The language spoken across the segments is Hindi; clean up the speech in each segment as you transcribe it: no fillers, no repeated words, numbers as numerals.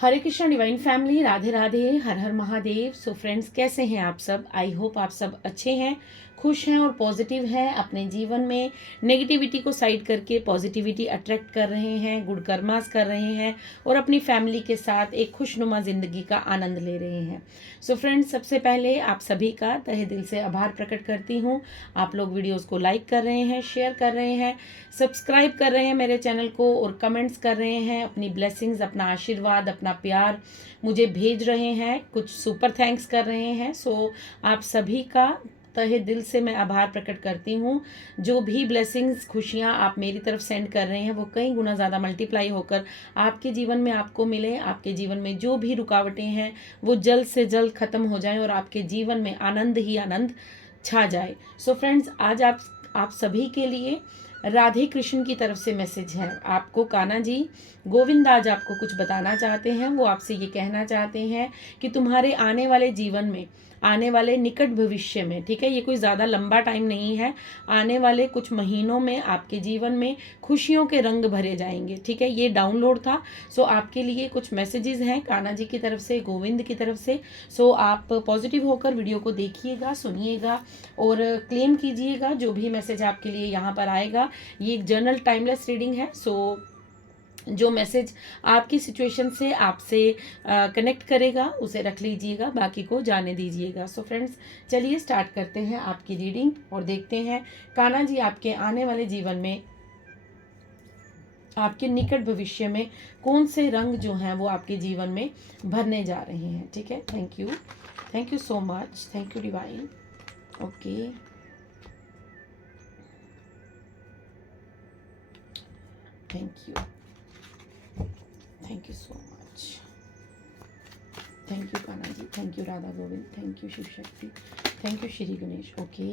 हरे कृष्णा डिवाइन फैमिली, राधे राधे, हर हर महादेव। सो फ्रेंड्स, कैसे हैं आप सब? आई होप आप सब अच्छे हैं, खुश हैं और पॉजिटिव हैं। अपने जीवन में नेगेटिविटी को साइड करके पॉजिटिविटी अट्रैक्ट कर रहे हैं, गुड कर्मास कर रहे हैं और अपनी फैमिली के साथ एक खुशनुमा ज़िंदगी का आनंद ले रहे हैं। सो फ्रेंड्स, सबसे पहले आप सभी का तहे दिल से आभार प्रकट करती हूँ। आप लोग वीडियोज़ को लाइक कर रहे हैं, शेयर कर रहे हैं, सब्सक्राइब कर रहे हैं मेरे चैनल को और कमेंट्स कर रहे हैं, अपनी ब्लेसिंग्स, अपना आशीर्वाद, अपना प्यार मुझे भेज रहे हैं, कुछ सुपर थैंक्स कर रहे हैं। सो आप सभी का तहे दिल से मैं आभार प्रकट करती हूँ। जो भी ब्लेसिंग्स, खुशियाँ आप मेरी तरफ सेंड कर रहे हैं वो कई गुना ज़्यादा मल्टीप्लाई होकर आपके जीवन में आपको मिले। आपके जीवन में जो भी रुकावटें हैं वो जल्द से जल्द ख़त्म हो जाएं और आपके जीवन में आनंद ही आनंद छा जाए। सो फ्रेंड्स, आज आप सभी के लिए राधे कृष्ण की तरफ से मैसेज है। आपको कान्हा जी, गोविंद आज आपको कुछ बताना चाहते हैं। वो आपसे ये कहना चाहते हैं कि तुम्हारे आने वाले जीवन में, आने वाले निकट भविष्य में, ठीक है, ये कोई ज़्यादा लंबा टाइम नहीं है, आने वाले कुछ महीनों में आपके जीवन में खुशियों के रंग भरे जाएंगे। ठीक है, ये डाउनलोड था। सो आपके लिए कुछ मैसेजेस हैं कान्हा जी की तरफ से, गोविंद की तरफ से। सो आप पॉजिटिव होकर वीडियो को देखिएगा, सुनिएगा और क्लेम कीजिएगा जो भी मैसेज आपके लिए यहाँ पर आएगा। ये एक जर्नल टाइमलेस रीडिंग है। सो जो मैसेज आपकी सिचुएशन से आपसे कनेक्ट करेगा उसे रख लीजिएगा, बाकी को जाने दीजिएगा। सो फ्रेंड्स, चलिए स्टार्ट करते हैं आपकी रीडिंग और देखते हैं कान्हा जी आपके आने वाले जीवन में, आपके निकट भविष्य में कौन से रंग जो हैं वो आपके जीवन में भरने जा रहे हैं। ठीक है, thank you so much, thank you divine. Okay, thank you so much, thank you Kanha ji, thank you Radha Govind, thank you Shiv Shakti, thank you Shri Ganesh. Okay,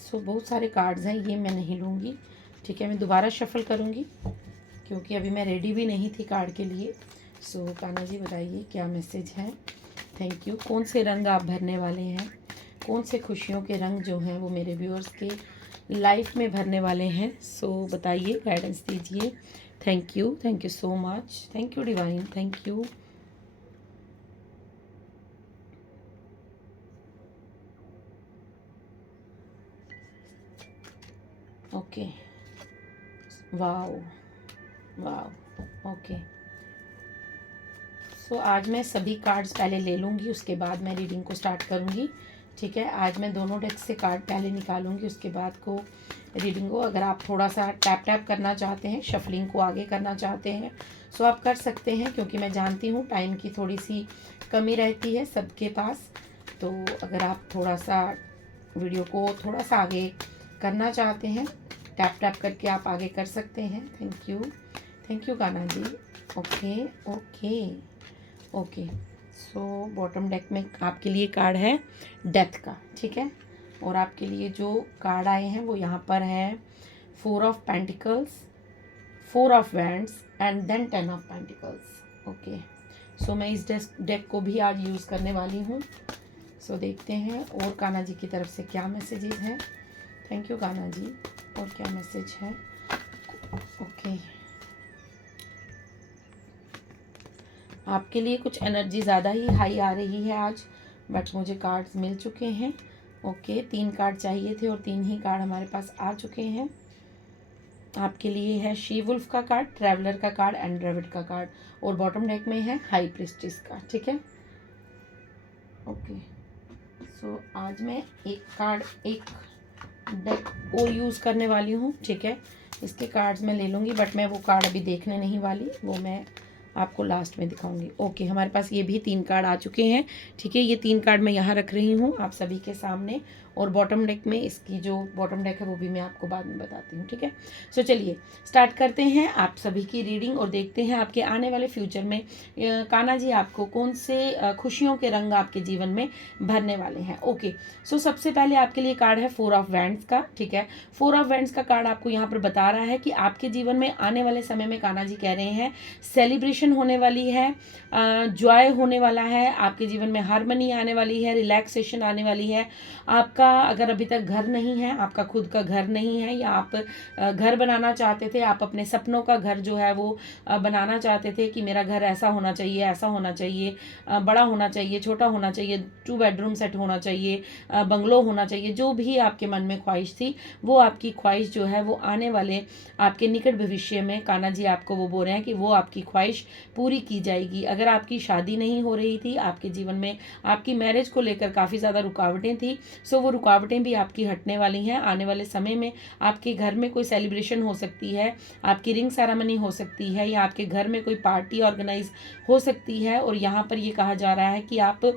so बहुत सारे कार्ड्स हैं, ये मैं नहीं लूँगी। ठीक है, मैं दोबारा शफल करूँगी क्योंकि अभी मैं रेडी भी नहीं थी कार्ड के लिए। सो कान्हा जी बताइए क्या मैसेज है। Thank you. कौन से रंग आप भरने वाले हैं, कौन से खुशियों के रंग जो हैं वो मेरे व्यूअर्स के लाइफ में भरने वाले हैं। सो बताइए, गाइडेंस दीजिए। Thank you so much, thank you divine, thank you. Okay, wow wow, okay. So आज मैं सभी कार्ड्स पहले ले लूँगी, उसके बाद मैं रीडिंग को स्टार्ट करूँगी। ठीक है, आज मैं दोनों डेक से कार्ड पहले निकालूंगी, उसके बाद को रीडिंग को। अगर आप थोड़ा सा टैप करना चाहते हैं, शफलिंग को आगे करना चाहते हैं, सो आप कर सकते हैं, क्योंकि मैं जानती हूँ टाइम की थोड़ी सी कमी रहती है सबके पास। तो अगर आप थोड़ा सा वीडियो को थोड़ा सा आगे करना चाहते हैं, टैप करके आप आगे कर सकते हैं। Thank you Kanha ji. Okay. So bottom deck में आपके लिए कार्ड है डेथ का। ठीक है, और आपके लिए जो कार्ड आए हैं वो यहाँ पर है 4 of pentacles, 4 of wands and then 10 of pentacles. Okay, so मैं इस डेक को भी आज यूज़ करने वाली हूँ। सो देखते हैं और कान्हा जी की तरफ से क्या मैसेजेस हैं। थैंक यू कान्हा जी। और क्या मैसेज है। ओके, आपके लिए कुछ एनर्जी ज़्यादा ही हाई आ रही है आज, बट मुझे कार्ड्स मिल चुके हैं। ओके, 3 कार्ड चाहिए थे और 3 ही कार्ड हमारे पास आ चुके हैं। आपके लिए है शी वुल्फ का कार्ड, ट्रैवलर का कार्ड एंड ड्रेविड का कार्ड, और बॉटम डेक में है हाई प्रिस्टिस का। ठीक है, ओके। सो आज मैं एक डेक और यूज़ करने वाली हूँ। ठीक है, इसके कार्ड्स मैं ले लूँगी, बट मैं वो कार्ड अभी देखने नहीं वाली, वो मैं आपको लास्ट में दिखाऊंगी। ओके, हमारे पास ये भी 3 कार्ड आ चुके हैं। ठीक है, ये 3 कार्ड मैं यहाँ रख रही हूँ आप सभी के सामने, और बॉटम डेक में, इसकी जो बॉटम डेक है वो भी मैं आपको बाद में बताती हूँ। ठीक है, सो चलिए स्टार्ट करते हैं आप सभी की रीडिंग और देखते हैं आपके आने वाले फ्यूचर में कान्हा जी आपको कौन से खुशियों के रंग आपके जीवन में भरने वाले हैं। ओके, सो सबसे पहले आपके लिए कार्ड है 4 ऑफ वैंड्स का। ठीक है, 4 ऑफ वैंड्स का कार्ड आपको यहाँ पर बता रहा है कि आपके जीवन में आने वाले समय में कान्हा जी कह रहे हैं सेलिब्रेशन होने वाली है, जॉय होने वाला है, आपके जीवन में हार्मनी आने वाली है, रिलैक्सेशन आने वाली है, आपका आपका अगर अभी तक घर नहीं है, आपका खुद का घर नहीं है, या आप घर बनाना चाहते थे, आप अपने सपनों का घर जो है वो बनाना चाहते थे कि मेरा घर ऐसा होना चाहिए, ऐसा होना चाहिए, बड़ा होना चाहिए, छोटा होना चाहिए, 2 बेडरूम सेट होना चाहिए, बंगलो होना चाहिए, जो भी आपके मन में ख्वाहिश थी, वो आपकी ख्वाहिश जो है वो आने वाले आपके निकट भविष्य में कान्हा जी आपको वो बोल रहे हैं कि वो आपकी ख्वाहिश पूरी की जाएगी। अगर आपकी शादी नहीं हो रही थी, आपके जीवन में आपकी मैरिज को लेकर काफ़ी ज़्यादा रुकावटें थी, सो वो रुकावटें भी आपकी हटने वाली हैं। आने वाले समय में आपके घर में कोई सेलिब्रेशन हो सकती है, आपकी रिंग सेरेमनी हो सकती है, या आपके घर में कोई पार्टी ऑर्गेनाइज हो सकती है। और यहाँ पर ये कहा जा रहा है कि आप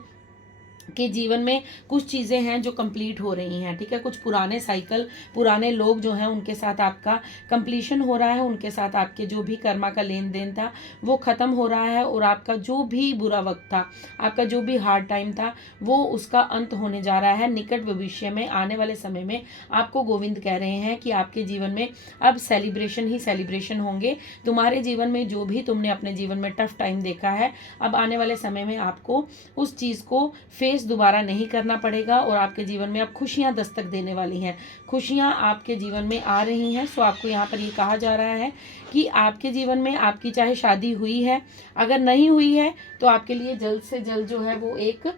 के जीवन में कुछ चीज़ें हैं जो कंप्लीट हो रही हैं, ठीक है। कुछ पुराने साइकिल, पुराने लोग जो हैं उनके साथ आपका कंप्लीशन हो रहा है, उनके साथ आपके जो भी कर्मा का लेन देन था वो ख़त्म हो रहा है, और आपका जो भी बुरा वक्त था, आपका जो भी हार्ड टाइम था, वो उसका अंत होने जा रहा है। निकट भविष्य में आने वाले समय में आपको गोविंद कह रहे हैं कि आपके जीवन में अब सेलिब्रेशन ही सेलिब्रेशन होंगे। तुम्हारे जीवन में जो भी तुमने अपने जीवन में टफ टाइम देखा है, अब आने वाले समय में आपको उस चीज़ को फेस दोबारा नहीं करना पड़ेगा, और आपके जीवन में अब खुशियां दस्तक देने वाली हैं, खुशियां आपके जीवन में आ रही हैं। सो आपको यहाँ पर ये कहा जा रहा है कि आपके जीवन में आपकी चाहे शादी हुई है, अगर नहीं हुई है तो आपके लिए जल्द से जल्द जो है वो एक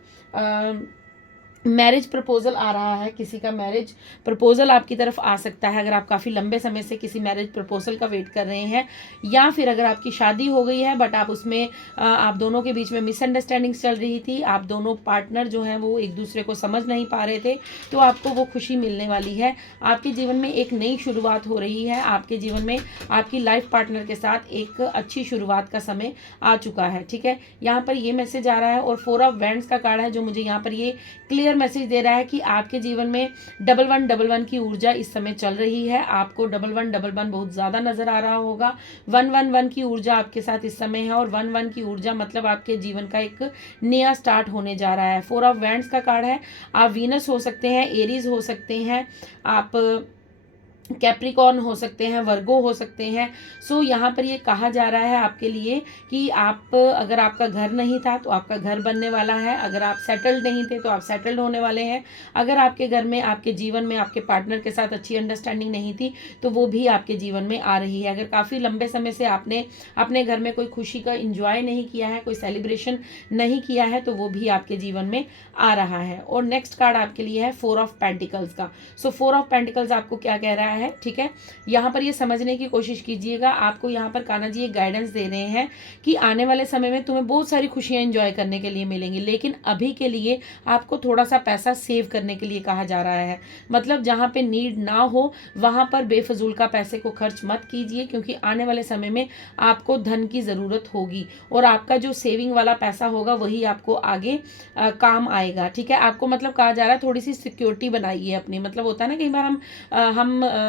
मैरिज प्रपोजल आ रहा है। किसी का मैरिज प्रपोजल आपकी तरफ आ सकता है, अगर आप काफ़ी लंबे समय से किसी मैरिज प्रपोजल का वेट कर रहे हैं, या फिर अगर आपकी शादी हो गई है बट आप उसमें आप दोनों के बीच में मिसअंडरस्टैंडिंग्स चल रही थी, आप दोनों पार्टनर जो हैं वो एक दूसरे को समझ नहीं पा रहे थे, तो आपको वो खुशी मिलने वाली है। आपके जीवन में एक नई शुरुआत हो रही है, आपके जीवन में आपकी लाइफ पार्टनर के साथ एक अच्छी शुरुआत का समय आ चुका है, ठीक है। यहाँ पर ये मैसेज आ रहा है, और 4 ऑफ वैंड्स का कार्ड है जो मुझे यहाँ पर ये क्लियर मैसेज दे रहा है कि आपके जीवन में 1111 की ऊर्जा इस समय चल रही है। आपको 1111 बहुत ज्यादा नजर आ रहा होगा। 111 की ऊर्जा आपके साथ इस समय है, और 11 की ऊर्जा मतलब आपके जीवन का एक नया स्टार्ट होने जा रहा है। 4 ऑफ वैंड्स का कार्ड है। आप वीनस हो सकते हैं, एरीज हो सकते हैं, आप कैप्रिकॉर्न हो सकते हैं, वर्गो हो सकते हैं। सो यहाँ पर ये कहा जा रहा है आपके लिए कि आप, अगर आपका घर नहीं था तो आपका घर बनने वाला है, अगर आप सेटल्ड नहीं थे तो आप सेटल्ड होने वाले हैं, अगर आपके घर में, आपके जीवन में आपके पार्टनर के साथ अच्छी अंडरस्टैंडिंग नहीं थी तो वो भी आपके जीवन में आ रही है। अगर काफ़ी लंबे समय से आपने अपने घर में कोई खुशी का इंजॉय नहीं किया है, कोई सेलिब्रेशन नहीं किया है, तो वो भी आपके जीवन में आ रहा है। और नेक्स्ट कार्ड आपके लिए है 4 ऑफ पेंटिकल्स का। सो 4 ऑफ पेंटिकल्स आपको क्या कह रहा है, ठीक है। यहाँ पर ये समझने की कोशिश कीजिएगा, आपको यहाँ पर कान्हा जी एक गाइडेंस दे रहे हैं कि आने वाले समय में तुम्हें बहुत सारी खुशियां एंजॉय करने के लिए मिलेंगी, लेकिन अभी के लिए आपको थोड़ा सा पैसा सेव करने के लिए कहा जा रहा है। मतलब जहाँ पे नीड ना हो वहां पर बेफजूल का पैसे को खर्च मत कीजिए, क्योंकि आने वाले समय में आपको धन की जरूरत होगी, और आपका जो सेविंग वाला पैसा होगा वही आपको आगे काम आएगा, ठीक है। आपको मतलब कहा जा रहा है थोड़ी सी सिक्योरिटी बनाइए अपनी। मतलब होता है ना, कई बार हम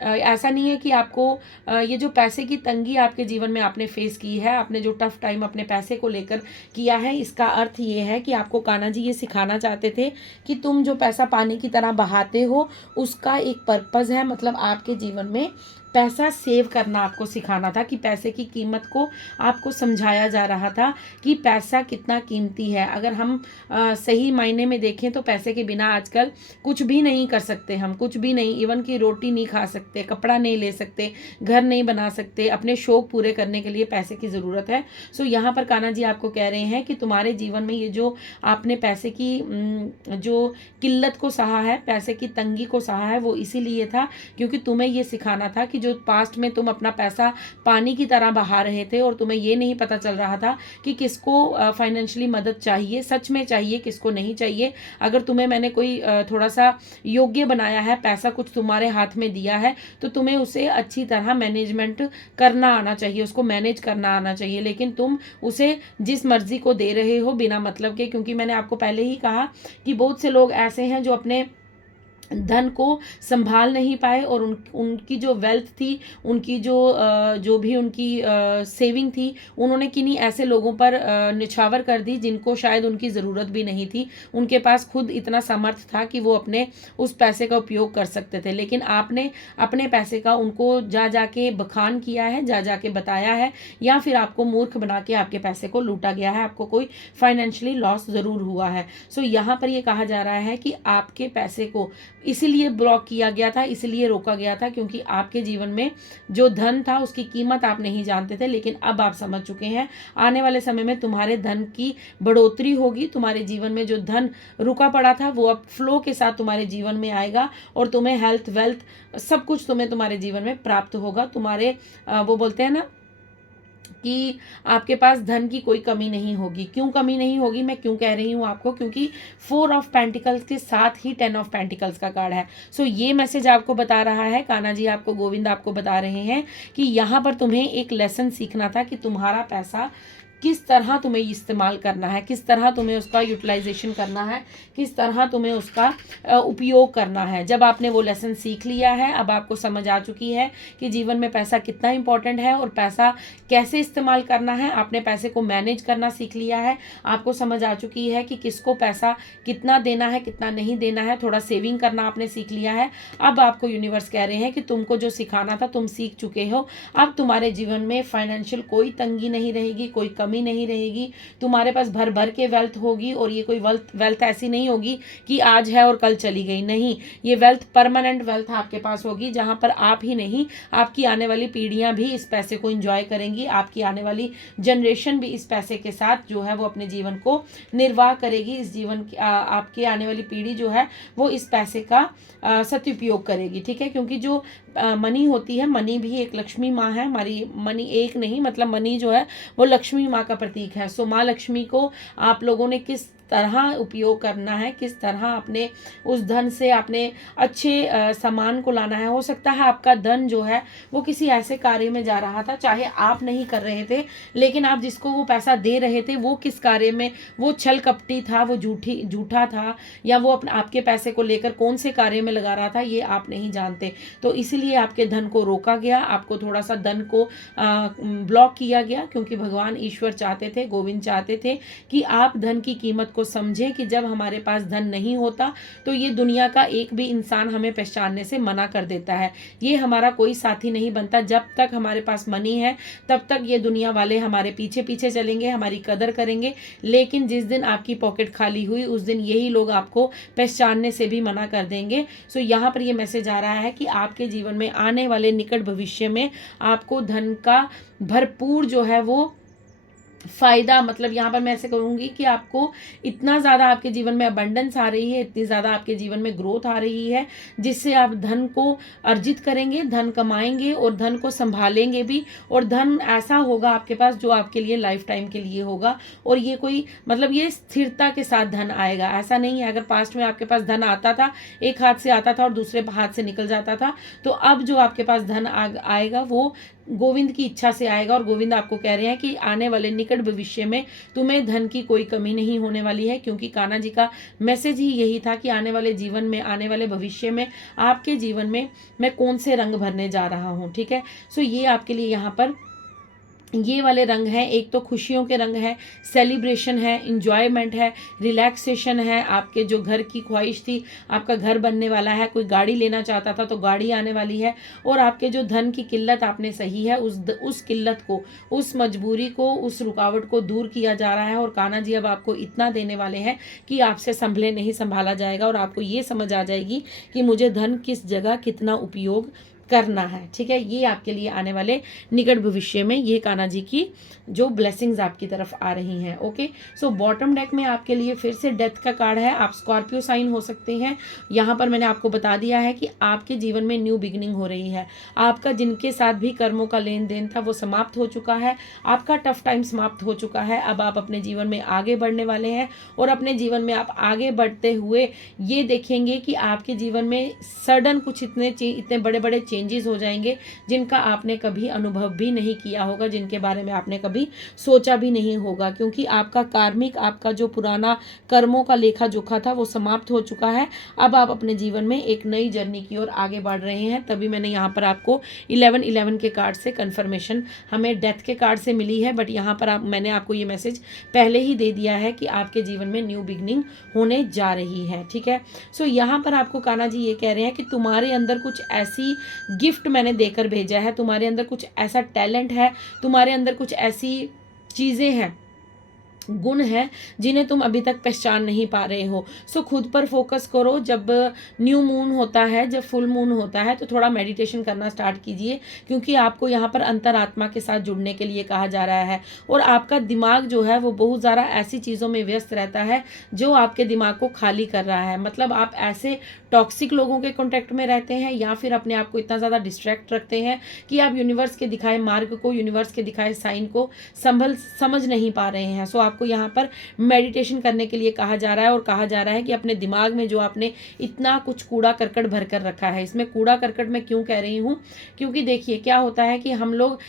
ऐसा नहीं है कि आपको ये जो पैसे की तंगी आपके जीवन में आपने फेस की है, आपने जो टफ टाइम अपने पैसे को लेकर किया है, इसका अर्थ ये है कि आपको कान्हा जी ये सिखाना चाहते थे कि तुम जो पैसा पानी की तरह बहाते हो उसका एक पर्पस है। मतलब आपके जीवन में पैसा सेव करना आपको सिखाना था, कि पैसे की कीमत को आपको समझाया जा रहा था कि पैसा कितना कीमती है। अगर हम सही मायने में देखें तो पैसे के बिना आजकल कुछ भी नहीं कर सकते, हम कुछ भी नहीं, इवन की रोटी नहीं खा सकते, कपड़ा नहीं ले सकते, घर नहीं बना सकते, अपने शौक पूरे करने के लिए पैसे की ज़रूरत है। सो यहाँ पर कान्हा जी आपको कह रहे हैं कि तुम्हारे जीवन में ये जो आपने पैसे की जो किल्लत को सहा है, पैसे की तंगी को सहा है, वो इसीलिए था क्योंकि तुम्हें ये सिखाना था कि जो पास्ट में तुम अपना पैसा पानी की तरह बहा रहे थे और तुम्हें ये नहीं पता चल रहा था कि किसको फाइनेंशियली मदद चाहिए, सच में चाहिए, किसको नहीं चाहिए। अगर तुम्हें मैंने कोई थोड़ा सा योग्य बनाया है, पैसा कुछ तुम्हारे हाथ में दिया है, तो तुम्हें उसे अच्छी तरह मैनेजमेंट करना आना चाहिए, उसको मैनेज करना आना चाहिए। लेकिन तुम उसे जिस मर्जी को दे रहे हो बिना मतलब के, क्योंकि मैंने आपको पहले ही कहा कि बहुत से लोग ऐसे हैं जो अपने धन को संभाल नहीं पाए और उनकी जो वेल्थ थी, उनकी जो भी उनकी सेविंग थी, उन्होंने किन्हीं ऐसे लोगों पर निछावर कर दी जिनको शायद उनकी ज़रूरत भी नहीं थी। उनके पास खुद इतना सामर्थ्य था कि वो अपने उस पैसे का उपयोग कर सकते थे, लेकिन आपने अपने पैसे का उनको जा के बखान किया है, जा के बताया है, या फिर आपको मूर्ख बना के आपके पैसे को लूटा गया है, आपको कोई फाइनेंशियली लॉस ज़रूर हुआ है। सो यहाँ पर ये कहा जा रहा है कि आपके पैसे को इसीलिए ब्लॉक किया गया था, इसीलिए रोका गया था, क्योंकि आपके जीवन में जो धन था उसकी कीमत आप नहीं जानते थे, लेकिन अब आप समझ चुके हैं। आने वाले समय में तुम्हारे धन की बढ़ोतरी होगी, तुम्हारे जीवन में जो धन रुका पड़ा था वो अब फ्लो के साथ तुम्हारे जीवन में आएगा और तुम्हें हेल्थ वेल्थ सब कुछ तुम्हारे जीवन में प्राप्त होगा। तुम्हारे वो बोलते हैं ना कि आपके पास धन की कोई कमी नहीं होगी। क्यों कमी नहीं होगी, मैं क्यों कह रही हूँ आपको, क्योंकि 4 ऑफ पेंटिकल्स के साथ ही 10 ऑफ पेंटिकल्स का कार्ड है। सो ये मैसेज आपको बता रहा है, कान्हा जी आपको, गोविंद आपको बता रहे हैं कि यहाँ पर तुम्हें एक लेसन सीखना था कि तुम्हारा पैसा किस तरह तुम्हें इस्तेमाल करना है, किस तरह तुम्हें उसका यूटिलाइजेशन करना है, किस तरह तुम्हें उसका उपयोग करना है। जब आपने वो लेसन सीख लिया है, अब आपको समझ आ चुकी है कि जीवन में पैसा कितना इंपॉर्टेंट है और पैसा कैसे इस्तेमाल करना है। आपने पैसे को मैनेज करना सीख लिया है, आपको समझ आ चुकी है कि किसको पैसा कितना देना है, कितना नहीं देना है, थोड़ा सेविंग करना आपने सीख लिया है। अब आपको यूनिवर्स कह रहे हैं कि तुमको जो सिखाना था तुम सीख चुके हो। अब तुम्हारे जीवन में फाइनेंशियल कोई तंगी नहीं रहेगी, कोई कमी नहीं रहेगी, तुम्हारे पास भर भर के वेल्थ होगी। और ये कोई वेल्थ ऐसी नहीं होगी कि आज है और कल चली गई, नहीं, ये वेल्थ परमानेंट वेल्थ आपके पास होगी, जहां पर आप ही नहीं, आपकी आने वाली पीढ़ियां भी इस पैसे को एंजॉय करेंगी, आपकी आने वाली जनरेशन भी इस पैसे के साथ जो है वो अपने जीवन को निर्वाह करेगी। इस जीवन की आपकी आने वाली पीढ़ी जो है वो इस पैसे का सदुपयोग करेगी, ठीक है। क्योंकि जो मनी होती है, मनी भी एक लक्ष्मी माँ है हमारी, मनी एक नहीं, मतलब मनी जो है वो लक्ष्मी माँ का प्रतीक है। सो माँ लक्ष्मी को आप लोगों ने किस तरह उपयोग करना है, किस तरह अपने उस धन से अपने अच्छे सामान को लाना है। हो सकता है आपका धन जो है वो किसी ऐसे कार्य में जा रहा था, चाहे आप नहीं कर रहे थे, लेकिन आप जिसको वो पैसा दे रहे थे वो किस कार्य में, वो छल कपटी था, वो झूठा था, या वो अपने आपके पैसे को लेकर कौन से कार्य में लगा रहा था, ये आप नहीं जानते। तो इसीलिए आपके धन को रोका गया, आपको थोड़ा सा धन को ब्लॉक किया गया, क्योंकि भगवान ईश्वर चाहते थे, गोविंद चाहते थे कि आप धन की कीमत को समझें कि जब हमारे पास धन नहीं होता तो ये दुनिया का एक भी इंसान हमें पहचानने से मना कर देता है, ये हमारा कोई साथी नहीं बनता। जब तक हमारे पास मनी है तब तक ये दुनिया वाले हमारे पीछे पीछे चलेंगे, हमारी कदर करेंगे, लेकिन जिस दिन आपकी पॉकेट खाली हुई उस दिन यही लोग आपको पहचानने से भी मना कर देंगे। सो यहाँ पर ये मैसेज आ रहा है कि आपके जीवन में आने वाले निकट भविष्य में आपको धन का भरपूर जो है वो फायदा, मतलब यहाँ पर मैं ऐसे कहूँगी कि आपको इतना ज़्यादा आपके जीवन में अबंडेंस आ रही है, इतनी ज़्यादा आपके जीवन में ग्रोथ आ रही है, जिससे आप धन को अर्जित करेंगे, धन कमाएंगे और धन को संभालेंगे भी। और धन ऐसा होगा आपके पास जो आपके लिए लाइफ टाइम के लिए होगा। और ये कोई मतलब ये स्थिरता के साथ धन आएगा, ऐसा नहीं है। अगर पास्ट में आपके पास धन आता था, एक हाथ से आता था और दूसरे हाथ से निकल जाता था, तो अब जो आपके पास धन आएगा वो गोविंद की इच्छा से आएगा। और गोविंद आपको कह रहे हैं कि आने वाले निकट भविष्य में तुम्हें धन की कोई कमी नहीं होने वाली है, क्योंकि कान्हा जी का मैसेज ही यही था कि आने वाले जीवन में, आने वाले भविष्य में आपके जीवन में मैं कौन से रंग भरने जा रहा हूँ, ठीक है। सो ये आपके लिए यहाँ पर ये वाले रंग हैं। एक तो खुशियों के रंग है, सेलिब्रेशन है, इंजॉयमेंट है, रिलैक्सेशन है। आपके जो घर की ख्वाहिश थी, आपका घर बनने वाला है, कोई गाड़ी लेना चाहता था तो गाड़ी आने वाली है। और आपके जो धन की किल्लत आपने सही है, उस किल्लत को, उस मजबूरी को, उस रुकावट को दूर किया जा रहा है। और कान्हा जी अब आपको इतना देने वाले हैं कि आपसे संभले नहीं संभाला जाएगा, और आपको ये समझ आ जाएगी कि मुझे धन किस जगह कितना उपयोग करना है, ठीक है। ये आपके लिए आने वाले निकट भविष्य में ये कान्हा जी की जो ब्लेसिंग्स आपकी तरफ आ रही हैं। ओके, सो बॉटम डेक में आपके लिए फिर से डेथ का कार्ड है। आप स्कॉर्पियो साइन हो सकते हैं। यहाँ पर मैंने आपको बता दिया है कि आपके जीवन में न्यू बिगिनिंग हो रही है। आपका जिनके साथ भी कर्मों का लेन देन था वो समाप्त हो चुका है, आपका टफ टाइम समाप्त हो चुका है। अब आप अपने जीवन में आगे बढ़ने वाले हैं, और अपने जीवन में आप आगे बढ़ते हुए ये देखेंगे कि आपके जीवन में सडन कुछ इतने बड़े बड़े चेंजेस हो जाएंगे जिनका आपने कभी अनुभव भी नहीं किया होगा, जिनके बारे में आपने कभी सोचा भी नहीं होगा, क्योंकि आपका कार्मिक, आपका जो पुराना कर्मों का लेखा जोखा था वो समाप्त हो चुका है। अब आप अपने जीवन में एक नई जर्नी की ओर आगे बढ़ रहे हैं। तभी मैंने यहाँ पर आपको 1111 के कार्ड से कन्फर्मेशन हमें डेथ के कार्ड से मिली है, बट यहाँ पर मैंने आपको ये मैसेज पहले ही दे दिया है कि आपके जीवन में न्यू बिगनिंग होने जा रही है। ठीक है, सो यहाँ पर आपको कान्हा जी ये कह रहे हैं कि तुम्हारे अंदर कुछ ऐसी गिफ्ट मैंने देकर भेजा है, तुम्हारे अंदर कुछ ऐसा टैलेंट है, तुम्हारे अंदर कुछ ऐसी चीज़ें हैं, गुण है जिन्हें तुम अभी तक पहचान नहीं पा रहे हो। सो खुद पर फोकस करो। जब न्यू मून होता है, जब फुल मून होता है, तो थोड़ा मेडिटेशन करना स्टार्ट कीजिए, क्योंकि आपको यहाँ पर अंतरात्मा के साथ जुड़ने के लिए कहा जा रहा है। और आपका दिमाग जो है वो बहुत ज़्यादा ऐसी चीज़ों में व्यस्त रहता है जो आपके दिमाग को खाली कर रहा है। मतलब आप ऐसे टॉक्सिक लोगों के कॉन्टेक्ट में रहते हैं या फिर अपने आप को इतना ज़्यादा डिस्ट्रैक्ट रखते हैं कि आप यूनिवर्स के दिखाए मार्ग को, यूनिवर्स के दिखाए साइन को समझ नहीं पा रहे हैं। सो आपको यहाँ पर मेडिटेशन करने के लिए कहा जा रहा है और कहा जा रहा है कि अपने दिमाग में जो आपने इतना कुछ कूड़ा करकट भर कर रखा है, इसमें कूड़ा करकट मैं क्यों कह रही हूँ, क्योंकि देखिए क्या होता है कि हम लोग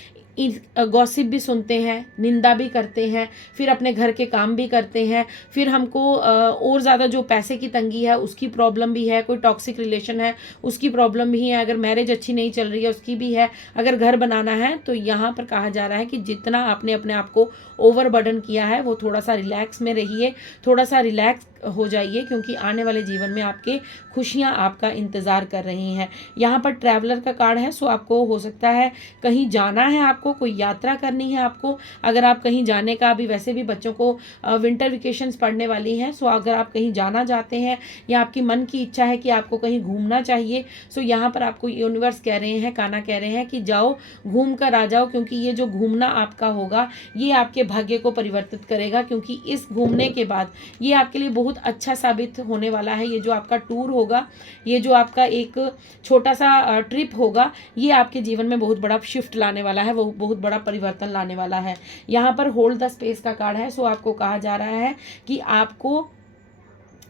गॉसिप भी सुनते हैं, निंदा भी करते हैं, फिर अपने घर के काम भी करते हैं, फिर हमको और ज़्यादा जो पैसे की तंगी है उसकी प्रॉब्लम भी है, कोई टॉक्सिक रिलेशन है उसकी प्रॉब्लम भी है, अगर मैरिज अच्छी नहीं चल रही है उसकी भी है, अगर घर बनाना है। तो यहाँ पर कहा जा रहा है कि जितना आपने अपने आप को ओवरबर्डन किया है वो थोड़ा सा रिलैक्स में रहिए, थोड़ा सा रिलैक्स हो जाइए, क्योंकि आने वाले जीवन में आपके खुशियाँ आपका इंतज़ार कर रही हैं। यहाँ पर ट्रैवलर का कार्ड है। सो आपको हो सकता है कहीं जाना है, आपको कोई यात्रा करनी है आपको, अगर आप कहीं जाने का, अभी वैसे भी बच्चों को विंटर वेकेशंस पड़ने वाली हैं, सो अगर आप कहीं जाना चाहते हैं या आपकी मन की इच्छा है कि आपको कहीं घूमना चाहिए, सो यहाँ पर आपको यूनिवर्स कह रहे हैं, कान्हा कह रहे हैं कि जाओ, घूम कर आ जाओ, क्योंकि ये जो घूमना आपका होगा ये आपके भाग्य को परिवर्तित करेगा, क्योंकि इस घूमने के बाद ये आपके लिए बहुत अच्छा साबित होने वाला है। ये जो आपका टूर होगा, ये जो आपका एक छोटा सा ट्रिप होगा, ये आपके जीवन में बहुत बड़ा शिफ्ट लाने वाला है, वो बहुत बड़ा परिवर्तन लाने वाला है। यहाँ पर होल्ड द स्पेस का कार्ड है। सो आपको कहा जा रहा है कि आपको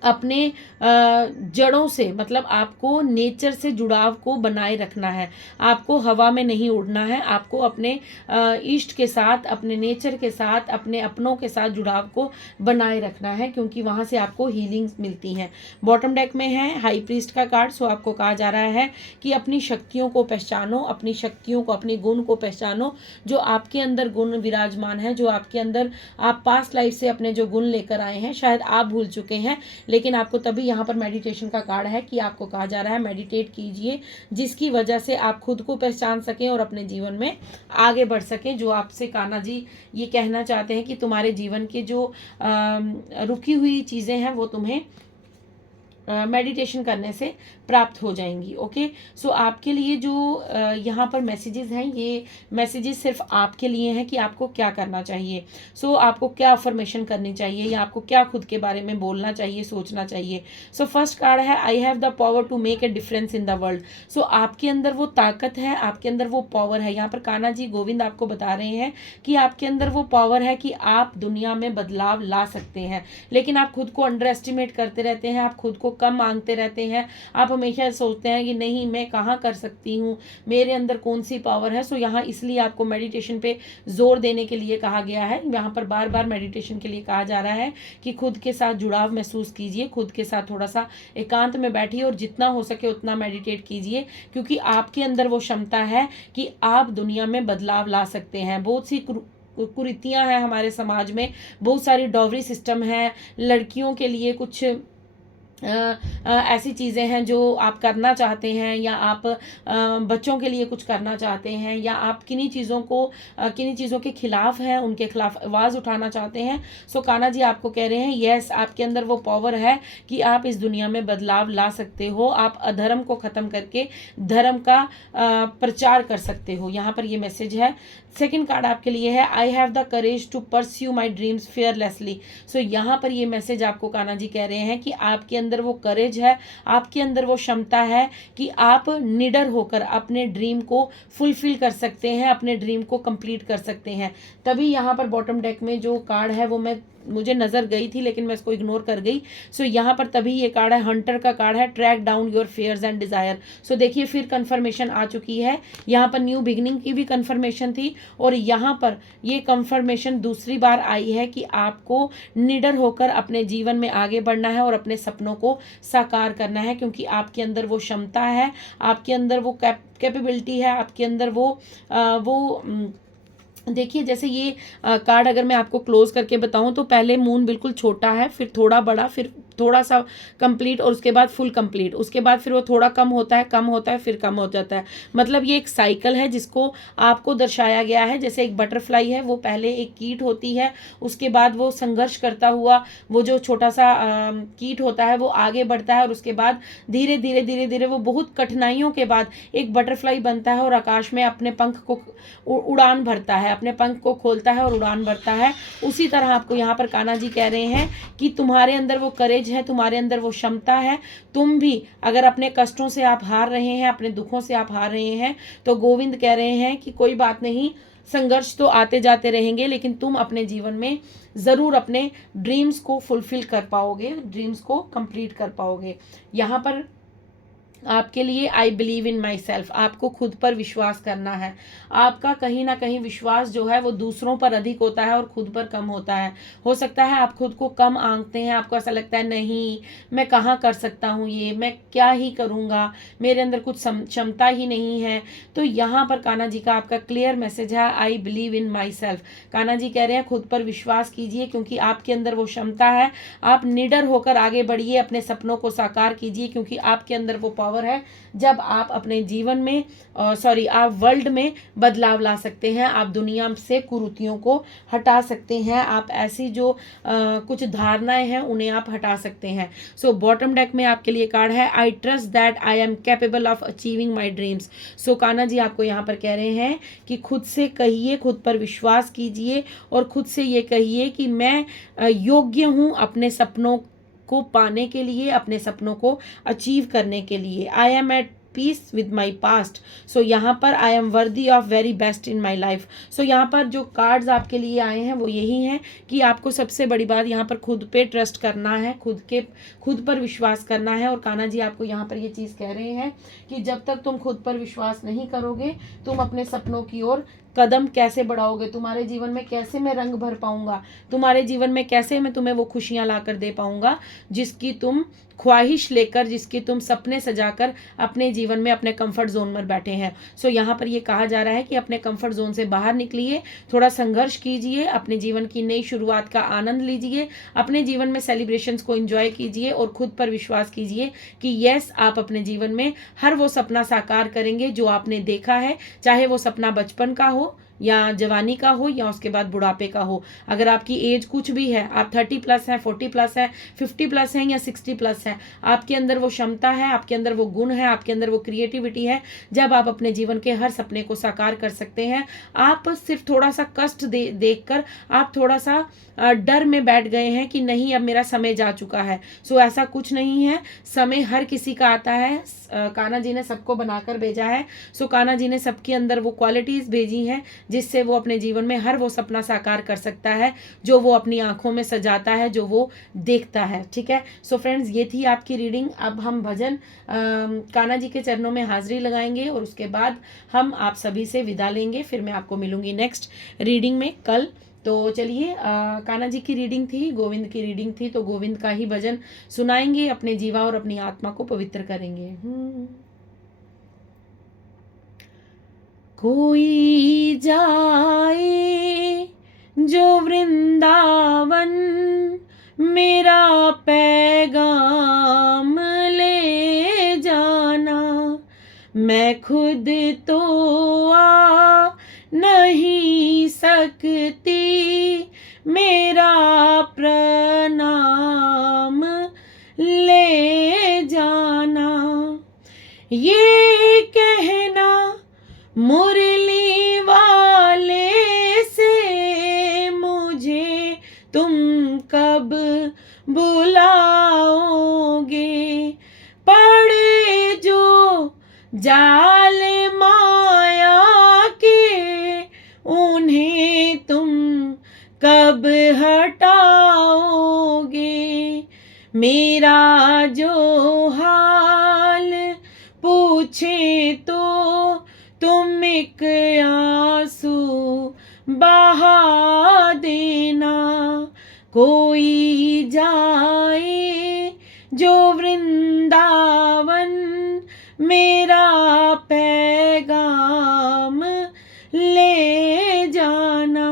अपने जड़ों से, मतलब आपको नेचर से जुड़ाव को बनाए रखना है, आपको हवा में नहीं उड़ना है, आपको अपने ईस्ट के साथ, अपने नेचर के साथ, अपने अपनों के साथ जुड़ाव को बनाए रखना है, क्योंकि वहाँ से आपको हीलिंग्स मिलती हैं। बॉटम डेक में है हाई प्रीस्ट का कार्ड। सो आपको कहा जा रहा है कि अपनी शक्तियों को पहचानो, अपनी शक्तियों को, अपने गुण को पहचानो, जो आपके अंदर गुण विराजमान है, जो आपके अंदर आप पास्ट लाइफ से अपने जो गुण लेकर आए हैं, शायद आप भूल चुके हैं, लेकिन आपको तभी यहाँ पर मेडिटेशन का कार्ड है कि आपको कहा जा रहा है मेडिटेट कीजिए, जिसकी वजह से आप खुद को पहचान सकें और अपने जीवन में आगे बढ़ सकें। जो आपसे कान्हा जी ये कहना चाहते हैं कि तुम्हारे जीवन के जो रुकी हुई चीज़ें हैं वो तुम्हें मेडिटेशन करने से प्राप्त हो जाएंगी। ओके, सो आपके लिए जो यहाँ पर मैसेजेस हैं, ये मैसेजेस सिर्फ आपके लिए हैं कि आपको क्या करना चाहिए। सो आपको क्या अफर्मेशन करनी चाहिए या आपको क्या खुद के बारे में बोलना चाहिए, सोचना चाहिए। सो फर्स्ट कार्ड है I have the power to make a difference in the world. So आपके अंदर वो ताकत है, आपके अंदर वो पावर है। यहाँ पर कान्हा जी गोविंद आपको बता रहे हैं कि आपके अंदर वो पावर है कि आप दुनिया में बदलाव ला सकते हैं, लेकिन आप खुद को अंडर एस्टिमेट करते रहते हैं, आप खुद को कम मांगते रहते हैं, आप हमेशा सोचते हैं कि नहीं मैं कहाँ कर सकती हूँ, मेरे अंदर कौन सी पावर है। सो यहाँ इसलिए आपको मेडिटेशन पे जोर देने के लिए कहा गया है। यहाँ पर बार बार मेडिटेशन के लिए कहा जा रहा है कि खुद के साथ जुड़ाव महसूस कीजिए, खुद के साथ थोड़ा सा एकांत में बैठिए और जितना हो सके उतना मेडिटेट कीजिए, क्योंकि आपके अंदर वो क्षमता है कि आप दुनिया में बदलाव ला सकते हैं। बहुत सी कुरीतियाँ हैं हमारे समाज में, बहुत सारी डॉवरी सिस्टम है, लड़कियों के लिए कुछ ऐसी चीज़ें हैं जो आप करना चाहते हैं, या आप बच्चों के लिए कुछ करना चाहते हैं, या आप किन्हीं चीज़ों के खिलाफ हैं, उनके खिलाफ आवाज़ उठाना चाहते हैं। सो कान्हा जी आपको कह रहे हैं यस, आपके अंदर वो पावर है कि आप इस दुनिया में बदलाव ला सकते हो, आप अधर्म को ख़त्म करके धर्म का प्रचार कर सकते हो। यहाँ पर ये मैसेज है। सेकंड कार्ड आपके लिए है I have the courage to pursue my dreams fearlessly. So यहाँ पर ये मैसेज आपको कान्हा जी कह रहे हैं कि आपके अंदर वो करेज है, आपके अंदर वो क्षमता है कि आप निडर होकर अपने ड्रीम को फुलफिल कर सकते हैं, अपने ड्रीम को कंप्लीट कर सकते हैं। तभी यहाँ पर बॉटम डेक में जो कार्ड है वो मैं मुझे नज़र गई थी लेकिन मैं इसको इग्नोर कर गई। सो यहाँ पर तभी ये कार्ड है, हंटर का कार्ड है, track down your fears and desire. So देखिए फिर कंफर्मेशन आ चुकी है, यहाँ पर न्यू बिगनिंग की भी कंफर्मेशन थी और यहाँ पर ये कंफर्मेशन दूसरी बार आई है कि आपको निडर होकर अपने जीवन में आगे बढ़ना है और अपने सपनों को साकार करना है, क्योंकि आपके अंदर वो क्षमता है, आपके अंदर वो कैपेबिलिटी है, आपके अंदर वो देखिए जैसे ये कार्ड अगर मैं आपको क्लोज करके बताऊं तो पहले मून बिल्कुल छोटा है, फिर थोड़ा बड़ा, फिर थोड़ा सा कंप्लीट और उसके बाद फुल कंप्लीट, उसके बाद फिर वो थोड़ा कम होता है, कम होता है, फिर कम हो जाता है। मतलब ये एक साइकिल है जिसको आपको दर्शाया गया है। जैसे एक बटरफ्लाई है, वो पहले एक कीट होती है, उसके बाद वो संघर्ष करता हुआ वो जो छोटा सा कीट होता है वो आगे बढ़ता है और उसके बाद धीरे धीरे धीरे धीरे वो बहुत कठिनाइयों के बाद एक बटरफ्लाई बनता है और आकाश में अपने पंख को उड़ान भरता है, अपने पंख को खोलता है और उड़ान भरता है। उसी तरह आपको यहाँ पर कान्हा जी कह रहे हैं कि तुम्हारे अंदर वो करेज है, तुम्हारे अंदर वो क्षमता है। तुम भी अगर अपने कष्टों से आप हार रहे हैं, अपने दुखों से आप हार रहे हैं, तो गोविंद कह रहे हैं कि कोई बात नहीं, संघर्ष तो आते जाते रहेंगे, लेकिन तुम अपने जीवन में ज़रूर अपने ड्रीम्स को फुलफिल कर पाओगे, ड्रीम्स को कंप्लीट कर पाओगे। यहाँ पर आपके लिए आई बिलीव इन माई सेल्फ, आपको खुद पर विश्वास करना है। आपका कहीं ना कहीं विश्वास जो है वो दूसरों पर अधिक होता है और खुद पर कम होता है। हो सकता है आप खुद को कम आंकते हैं, आपको ऐसा लगता है नहीं मैं कहाँ कर सकता हूँ, ये मैं क्या ही करूँगा, मेरे अंदर कुछ क्षमता ही नहीं है। तो यहाँ पर कान्हा जी का आपका क्लियर मैसेज है, I believe in myself. Kanha ji कह रहे हैं खुद पर विश्वास कीजिए, क्योंकि आपके अंदर वो क्षमता है। आप निडर होकर आगे बढ़िए, अपने सपनों को साकार कीजिए, क्योंकि आपके अंदर वो पावर है। जब आप अपने जीवन में आप वर्ल्ड में बदलाव ला सकते हैं, आप दुनिया से कुरीतियों को हटा सकते हैं, आप ऐसी जो कुछ धारणाएं हैं उन्हें आप हटा सकते हैं। सो बॉटम डेक में आपके लिए कार्ड है, I trust that I am capable of achieving my dreams. So Kanha ji आपको यहाँ पर कह रहे हैं कि खुद से कहिए, खुद पर विश्वास कीजिए और खुद से ये कहिए कि मैं योग्य हूँ अपने सपनों को पाने के लिए, अपने सपनों को अचीव करने के लिए। I am at peace with my past. So यहाँ पर I am worthy of very best in my life. So यहाँ पर जो कार्ड्स आपके लिए आए हैं वो यही हैं कि आपको सबसे बड़ी बात यहाँ पर खुद पे ट्रस्ट करना है, खुद पर विश्वास करना है। और कान्हा जी आपको यहाँ पर ये चीज़ कह रहे हैं कि जब तक तुम खुद पर विश्वास नहीं करोगे, तुम अपने सपनों की ओर कदम कैसे बढ़ाओगे, तुम्हारे जीवन में कैसे मैं रंग भर पाऊंगा, तुम्हारे जीवन में कैसे मैं तुम्हें वो खुशियां ला कर दे पाऊंगा जिसकी तुम ख्वाहिश लेकर, जिसकी तुम सपने सजाकर अपने जीवन में अपने कंफर्ट जोन में बैठे हैं। सो यहाँ पर ये कहा जा रहा है कि अपने कंफर्ट जोन से बाहर निकलिए, थोड़ा संघर्ष कीजिए, अपने जीवन की नई शुरुआत का आनंद लीजिए, अपने जीवन में सेलिब्रेशंस को एंजॉय कीजिए और खुद पर विश्वास कीजिए कि यस, आप अपने जीवन में हर वो सपना साकार करेंगे जो आपने देखा है, चाहे वो सपना बचपन का हो या जवानी का हो या उसके बाद बुढ़ापे का हो। अगर आपकी एज कुछ भी है, आप 30 प्लस हैं, 40 प्लस है, 50 प्लस हैं या 60 प्लस हैं, आपके अंदर वो क्षमता है, आपके अंदर वो गुण है, आपके अंदर वो क्रिएटिविटी है, जब आप अपने जीवन के हर सपने को साकार कर सकते हैं। आप सिर्फ थोड़ा सा कष्ट देख कर आप थोड़ा सा डर में बैठ गए हैं कि नहीं अब मेरा समय जा चुका है। सो ऐसा कुछ नहीं है, समय हर किसी का आता है। कान्हा जी ने सबको बनाकर भेजा है। सो कान्हा जी ने सबके अंदर वो क्वालिटीज़ भेजी हैं जिससे वो अपने जीवन में हर वो सपना साकार कर सकता है जो वो अपनी आंखों में सजाता है, जो वो देखता है। ठीक है। सो फ्रेंड्स, ये थी आपकी रीडिंग। अब हम भजन कान्हा जी के चरणों में हाजिरी लगाएंगे और उसके बाद हम आप सभी से विदा लेंगे। फिर मैं आपको मिलूंगी नेक्स्ट रीडिंग में कल। तो चलिए, कान्हा जी की रीडिंग थी, गोविंद की रीडिंग थी, तो गोविंद का ही भजन सुनाएंगे, अपने जीवा और अपनी आत्मा को पवित्र करेंगे। कोई जाए जो वृंदावन, मेरा पैगाम ले जाना, मैं खुद तो आ नहीं सकती, मेरा प्रणाम ले जाना। ये कहना मुरली वाले से मुझे तुम कब बुलाओगे, पड़े जो जाल माया के उन्हें तुम कब हटाओगे मेरा जो हाल, पूछे तो तुम एक आंसू बहा देना। कोई जाए जो वृंदावन, मेरा पैगाम ले जाना।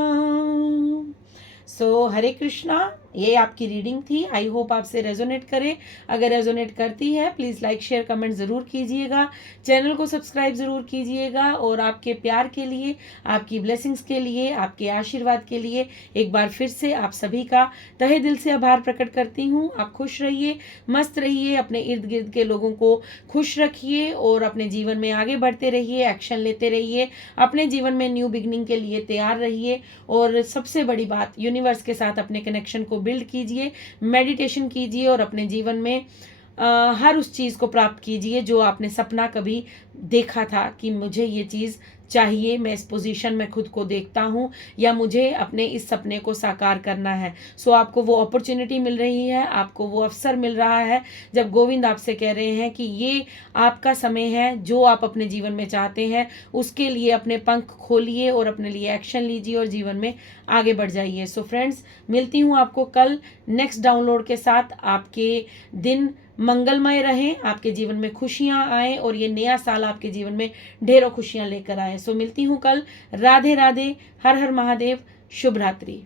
सो हरे कृष्णा, ये आपकी रीडिंग थी। आई होप आपसे रेजोनेट करे। अगर रेजोनेट करती है प्लीज़ लाइक शेयर कमेंट ज़रूर कीजिएगा, चैनल को सब्सक्राइब ज़रूर कीजिएगा। और आपके प्यार के लिए, आपकी ब्लेसिंग्स के लिए, आपके आशीर्वाद के लिए एक बार फिर से आप सभी का तहे दिल से आभार प्रकट करती हूँ। आप खुश रहिए, मस्त रहिए, अपने इर्द गिर्द के लोगों को खुश रखिए और अपने जीवन में आगे बढ़ते रहिए, एक्शन लेते रहिए, अपने जीवन में न्यू बिगनिंग के लिए तैयार रहिए। और सबसे बड़ी बात, यूनिवर्स के साथ अपने कनेक्शन को बिल्ड कीजिए, मेडिटेशन कीजिए और अपने जीवन में हर उस चीज़ को प्राप्त कीजिए जो आपने सपना कभी देखा था कि मुझे ये चीज़ चाहिए, मैं इस पोजीशन में खुद को देखता हूँ, या मुझे अपने इस सपने को साकार करना है। सो आपको वो अपॉर्चुनिटी मिल रही है, आपको वो अवसर मिल रहा है जब गोविंद आपसे कह रहे हैं कि ये आपका समय है। जो आप अपने जीवन में चाहते हैं उसके लिए अपने पंख खोलिए और अपने लिए एक्शन लीजिए और जीवन में आगे बढ़ जाइए। सो फ्रेंड्स, मिलती हूँ आपको कल नेक्स्ट डाउनलोड के साथ। आपके दिन मंगलमय रहें, आपके जीवन में खुशियां आए और ये नया साल आपके जीवन में ढेरों खुशियां लेकर आए। सो मिलती हूँ कल। राधे राधे, हर हर महादेव, शुभ रात्रि।